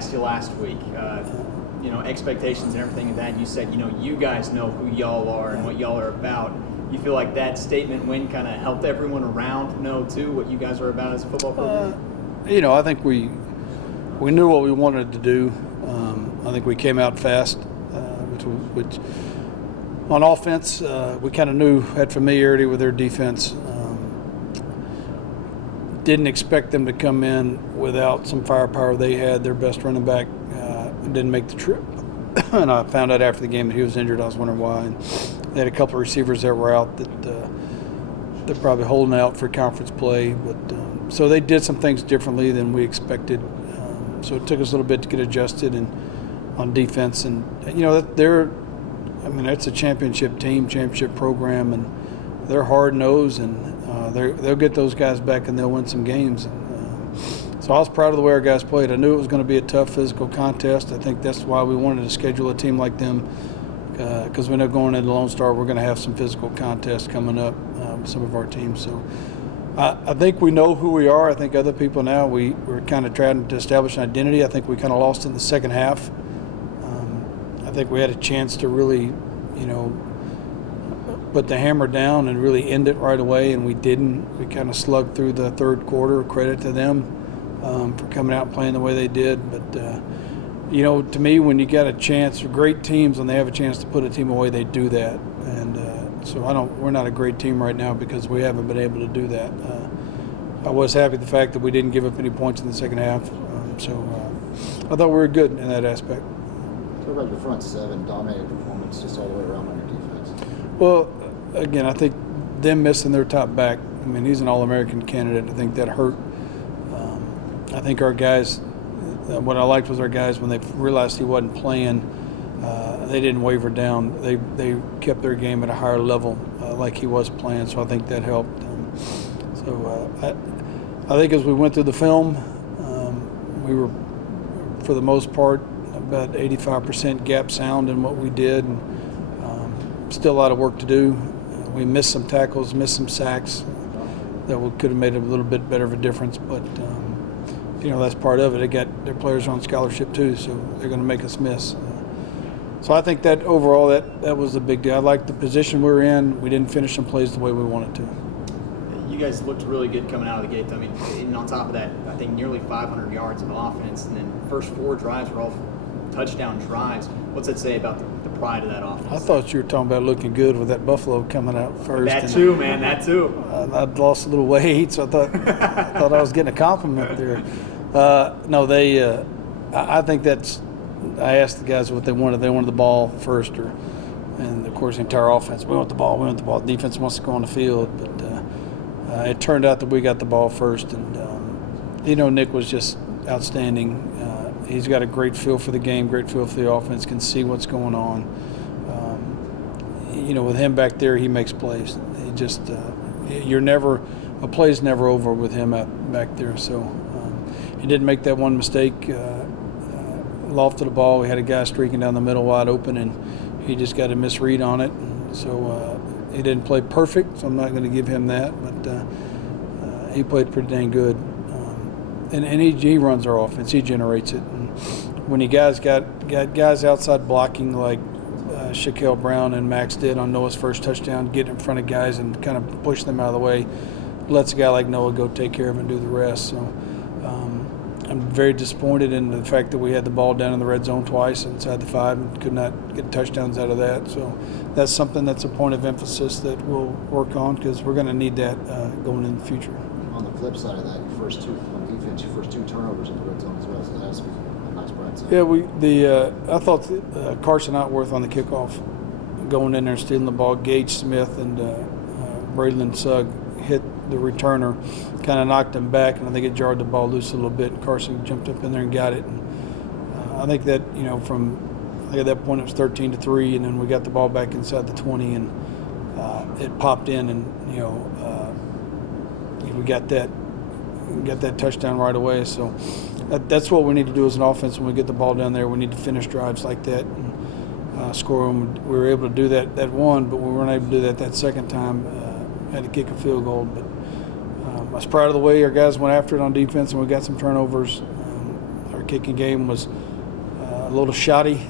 asked you last week, expectations and everything, and that you said, you guys know who y'all are and what y'all are about. You feel like that statement win kind of helped everyone around know, too, what you guys are about as a football program? I think we knew what we wanted to do. I think we came out fast, which on offense, we kind of knew, had familiarity with their defense. Didn't expect them to come in without some firepower they had. Their best running back didn't make the trip. And I found out after the game that he was injured. I was wondering why. And they had a couple of receivers that were out that they're probably holding out for conference play. But so they did some things differently than we expected. So it took us a little bit to get adjusted and on defense. And, that's a championship team, championship program, and they're hard-nosed, and they'll get those guys back and they'll win some games. So I was proud of the way our guys played. I knew it was going to be a tough physical contest. I think that's why we wanted to schedule a team like them, because we know going into Lone Star we're going to have some physical contests coming up with some of our teams. So I think we know who we are. I think other people now, we're kind of trying to establish an identity. I think we kind of lost in the second half. I think we had a chance to really, put the hammer down and really end it right away, and we didn't. We kind of slugged through the third quarter. Credit to them for coming out and playing the way they did. But, to me, when you got a chance, great teams, when they have a chance to put a team away, they do that. And so we're not a great team right now because we haven't been able to do that. I was happy with the fact that we didn't give up any points in the second half. I thought we were good in that aspect. What about your front seven? Dominated performance just all the way around on your defense. Well, again, I think them missing their top back, he's an All-American candidate. I think that hurt. I think our guys, what I liked was our guys, when they realized he wasn't playing, they didn't waver down. They kept their game at a higher level like he was playing, so I think that helped. I think as we went through the film, we were, for the most part, about 85% gap sound in what we did. And, still a lot of work to do. We missed some tackles, missed some sacks that could have made a little bit better of a difference. But, that's part of it. They got their players on scholarship too, so they're going to make us miss. So I think that overall that was the big deal. I liked the position we were in. We didn't finish some plays the way we wanted to. You guys looked really good coming out of the gate. And on top of that, I think nearly 500 yards of offense, and then first 4 drives were all touchdown drives. What's that say about the pride of that offense? I thought you were talking about looking good with that Buffalo coming out first. That too, man. That too. I'd lost a little weight, so I thought I was getting a compliment there. I think that's. I asked the guys what they wanted. They wanted the ball first, and of course the entire offense. We want the ball. We want the ball. The defense wants to go on the field, but it turned out that we got the ball first, and Nick was just outstanding. He's got a great feel for the game, great feel for the offense, can see what's going on. With him back there, he makes plays. He just, a play's never over with him back there. So he didn't make that one mistake, lofted the ball. We had a guy streaking down the middle wide open, and he just got a misread on it. So he didn't play perfect, so I'm not going to give him that, but he played pretty dang good. And he runs our offense. He generates it. And when you guys got guys outside blocking like Shaquille Brown and Max did on Noah's first touchdown, get in front of guys and kind of push them out of the way, lets a guy like Noah go take care of it and do the rest. So I'm very disappointed in the fact that we had the ball down in the red zone twice inside the 5 and could not get touchdowns out of that. So that's something that's a point of emphasis that we'll work on because we're going to need that going in the future. On the flip side of that, your first 2 turnovers in the red zone as well, so that's a nice bright side. Yeah, I thought Carson Outworth on the kickoff, going in there and stealing the ball, Gage Smith and Braylon Sugg hit the returner, kind of knocked him back, and I think it jarred the ball loose a little bit, and Carson jumped up in there and got it. And I think that, at that point it was 13-3, and then we got the ball back inside the 20, and it popped in, and, we got that touchdown right away. So that's what we need to do as an offense when we get the ball down there. We need to finish drives like that and score them. We were able to do that one, but we weren't able to do that second time. Had to kick a field goal. But I was proud of the way our guys went after it on defense, and we got some turnovers. Our kicking game was a little shoddy.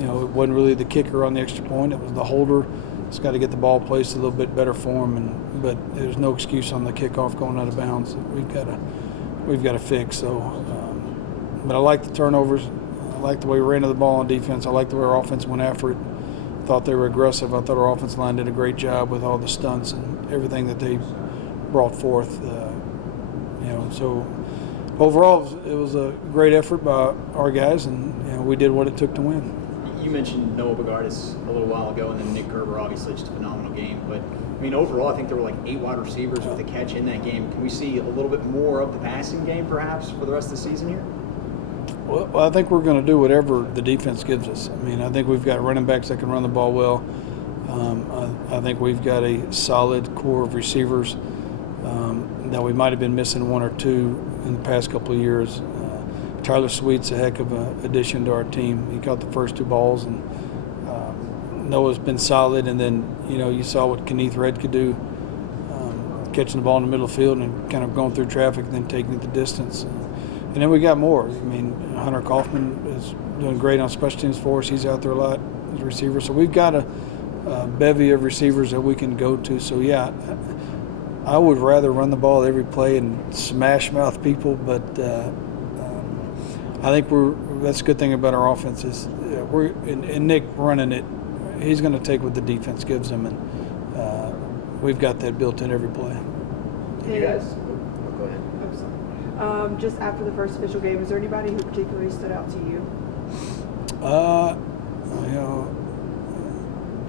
It wasn't really the kicker on the extra point. It was the holder. It's got to get the ball placed a little bit better for him. But there's no excuse on the kickoff going out of bounds. We've got to fix. So, but I like the turnovers. I like the way we ran to the ball on defense. I like the way our offense went after it. I thought they were aggressive. I thought our offensive line did a great job with all the stunts and everything that they brought forth. So overall, it was a great effort by our guys, and we did what it took to win. You mentioned Noah Bogardus a little while ago, and then Nick Gerber, obviously just a phenomenal game. But, I mean, overall, I think there were like 8 wide receivers with a catch in that game. Can we see a little bit more of the passing game, perhaps, for the rest of the season here? Well, I think we're going to do whatever the defense gives us. I mean, I think we've got running backs that can run the ball well. I think we've got a solid core of receivers that we might have been missing 1 or 2 in the past couple of years. Tyler Sweet's a heck of an addition to our team. He caught the first 2 balls, and Noah's been solid. And then, you saw what Kenneth Red could do, catching the ball in the middle of the field and kind of going through traffic and then taking it the distance. And then we got more. I mean, Hunter Kaufman is doing great on special teams for us. He's out there a lot as a receiver. So we've got a bevy of receivers that we can go to. So, yeah, I would rather run the ball every play and smash mouth people, but I think that's a good thing about our offense is and Nick running it, he's going to take what the defense gives him, and we've got that built in every play. You guys, go ahead. I'm sorry. Just after the first official game, is there anybody who particularly stood out to you?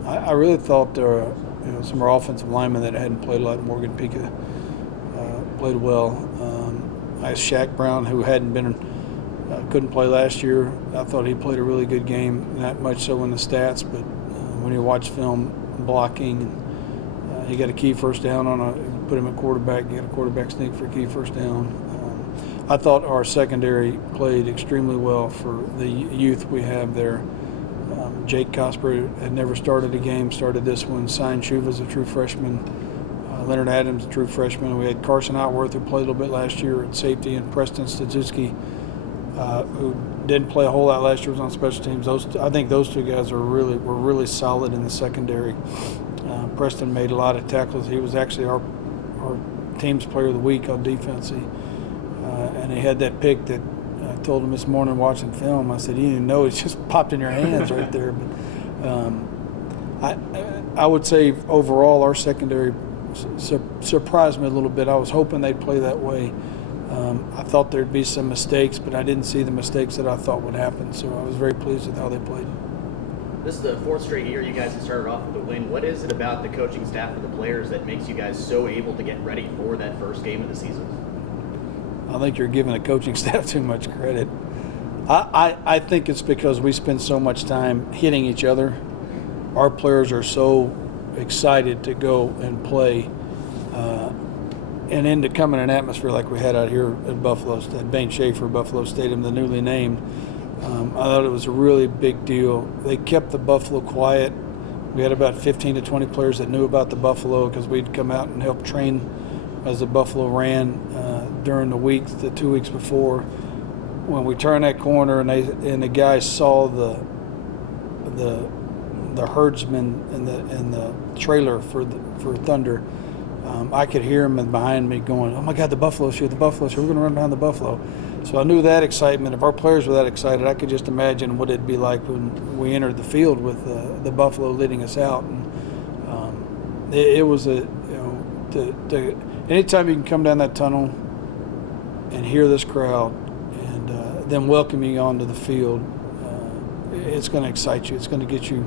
I really thought some of our offensive linemen that hadn't played a lot. Morgan Pica played well. I asked Shaq Brown, who couldn't play last year. I thought he played a really good game, not much so in the stats, but when you watch film, blocking, and he got a key first down put him at quarterback, he got a quarterback sneak for a key first down. I thought our secondary played extremely well for the youth we have there. Jake Cosper had never started a game, started this one. Sign Chuva's a true freshman. Leonard Adams, a true freshman. We had Carson Outworth, who played a little bit last year at safety, and Preston Stadzuski, who didn't play a whole lot last year, was on special teams. I think those 2 guys were really solid in the secondary. Preston made a lot of tackles. He was actually our team's player of the week on defense. And he had that pick that I told him this morning watching film. I said, you didn't even know it just popped in your hands right there. But I would say overall our secondary surprised me a little bit. I was hoping they'd play that way. I thought there'd be some mistakes, but I didn't see the mistakes that I thought would happen. So I was very pleased with how they played. This is the 4th straight year you guys have started off with a win. What is it about the coaching staff or the players that makes you guys so able to get ready for that first game of the season? I think you're giving the coaching staff too much credit. I think it's because we spend so much time hitting each other. Our players are so excited to go and play and then to come in an atmosphere like we had out here at Buffalo, at Bain Schaefer Buffalo Stadium, the newly named. I thought it was a really big deal. They kept the Buffalo quiet. We had about 15 to 20 players that knew about the Buffalo because we'd come out and help train as the Buffalo ran during the 2 weeks before. When we turned that corner and the guys saw the herdsman and the trailer for Thunder, I could hear them behind me going, "Oh my God, the Buffalo shoe! The Buffalo shoe! We're going to run behind the Buffalo!" So I knew that excitement. If our players were that excited, I could just imagine what it'd be like when we entered the field with the Buffalo leading us out. And it was anytime you can come down that tunnel and hear this crowd and them welcoming you onto the field, it's going to excite you. It's going to get you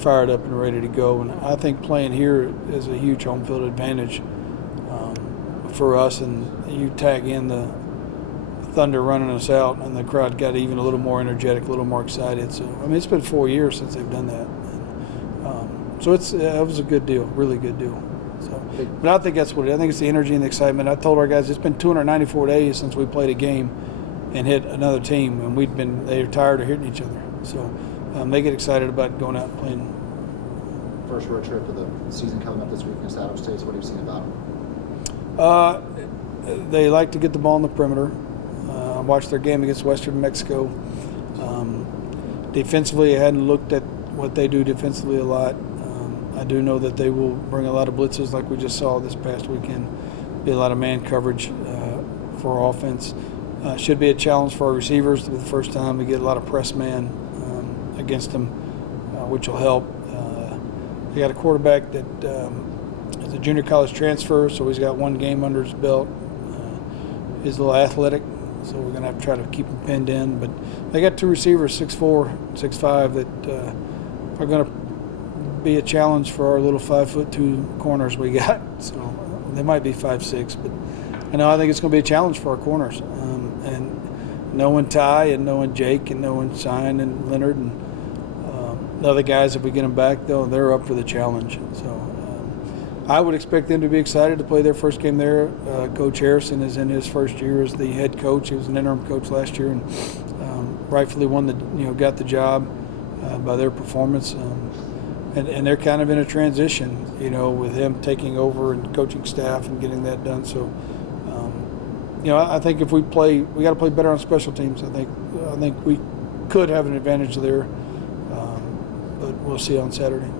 fired up and ready to go. And I think playing here is a huge home field advantage for us. And you tag in the Thunder running us out, and the crowd got even a little more energetic, a little more excited. So, I mean, it's been 4 years since they've done that. And, so it was a good deal, really good deal. So, but I think that's what I think it's the energy and the excitement. I told our guys it's been 294 days since we played a game and hit another team, and they're tired of hitting each other. So they get excited about going out and playing. First road trip of the season coming up this week against Adams State. So what have you seen about them? They like to get the ball in the perimeter. watched their game against Western Mexico. Defensively, I hadn't looked at what they do defensively a lot. I do know that they will bring a lot of blitzes like we just saw this past weekend. Be a lot of man coverage for offense. Should be a challenge for our receivers for the first time. We get a lot of press man against them, which will help. They got a quarterback that is a junior college transfer, so he's got one game under his belt. He's a little athletic, so we're going to have to try to keep him pinned in. But they got two receivers, 6'4", 6'5", that are going to be a challenge for our little 5'2" corners we got. So they might be 5'6", but I think it's going to be a challenge for our corners. And knowing Ty and knowing Jake and knowing Shine and Leonard and the other guys, if we get them back, though, they're up for the challenge. So I would expect them to be excited to play their first game there. Coach Harrison is in his first year as the head coach. He was an interim coach last year and rightfully got the job by their performance. And they're kind of in a transition, with him taking over and coaching staff and getting that done. So, I think if we got to play better on special teams. I think we could have an advantage there, but we'll see on Saturday.